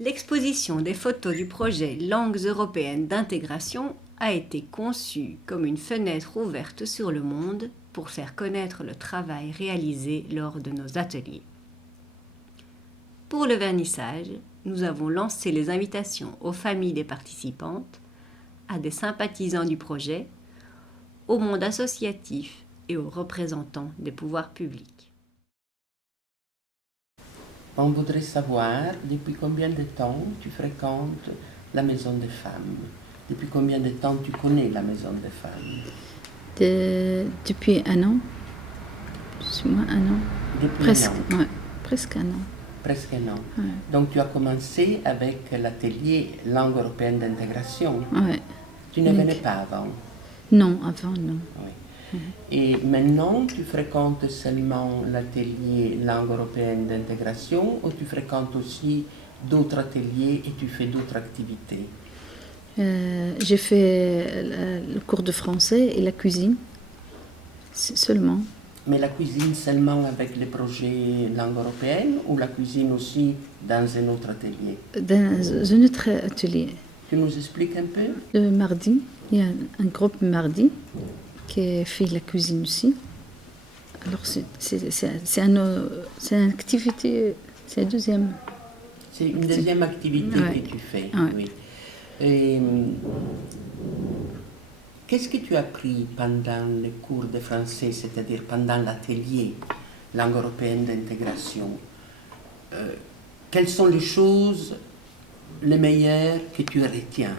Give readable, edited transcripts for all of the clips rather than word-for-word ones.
L'exposition des photos du projet Langues européennes d'intégration a été conçue comme une fenêtre ouverte sur le monde pour faire connaître le travail réalisé lors de nos ateliers. Pour le vernissage, nous avons lancé les invitations aux familles des participantes, à des sympathisants du projet, au monde associatif et aux représentants des pouvoirs publics. On voudrait savoir depuis combien de temps tu fréquentes la Maison des Femmes. Depuis combien de temps tu connais la Maison des Femmes? Depuis un an. Plus ou moins un an. Depuis Presque, un an. ouais, presque un an. Presque un an. Ouais. Donc tu as commencé avec l'atelier Langue européenne d'intégration. Ouais. Tu ne venais pas avant? Non, avant non. Oui. Et maintenant, tu fréquentes seulement l'atelier Langue européenne d'intégration ou tu fréquentes aussi d'autres ateliers et tu fais d'autres activités? J'ai fait le cours de français et la cuisine, seulement. Mais la cuisine seulement avec les projets Langue européenne ou la cuisine aussi dans un autre atelier? Dans un autre atelier. Tu nous expliques un peu? Le mardi, il y a un groupe mardi qui fait la cuisine aussi. Alors c'est une activité, c'est la deuxième. C'est une deuxième activité Ouais. que tu fais, Ouais. oui. Et, qu'est-ce que tu as appris pendant les cours de français, c'est-à-dire pendant l'atelier Langue européenne d'intégration? Quelles sont les choses les meilleures que tu retiens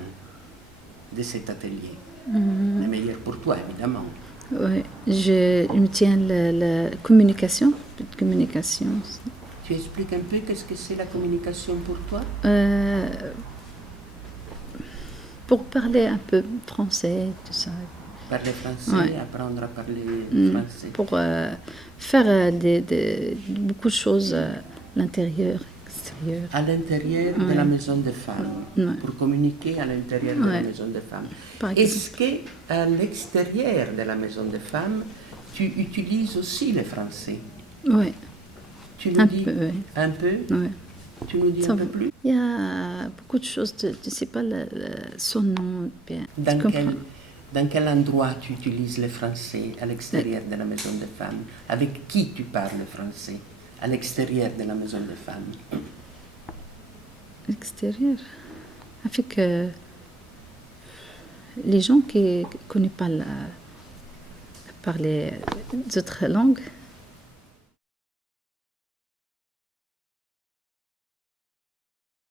de cet atelier? Les meilleures pour toi, évidemment. Ouais, je me tiens la communication, petite communication. Tu expliques un peu qu'est-ce que c'est la communication pour toi? Pour parler un peu français, tout ça. Parler français, Ouais. apprendre à parler français. Pour faire beaucoup de choses à l'intérieur, extérieur. À l'intérieur de Ouais. la maison des femmes, Ouais. pour communiquer à l'intérieur de la Ouais. maison des femmes. Par exemple. Est-ce qu'à l'extérieur de la maison des femmes, tu utilises aussi le français? Oui, Tu nous un dis peu, ouais. un peu? Ouais. Tu nous dis Ça un va. peu plus? Il y a beaucoup de choses, je ne sais pas son nom bien. Tu comprends? Dans quel endroit tu utilises le français à l'extérieur de la maison des femmes? Avec qui tu parles français à l'extérieur de la maison des femmes? L'extérieur. Avec les gens qui ne connaissent pas parler d'autres langues.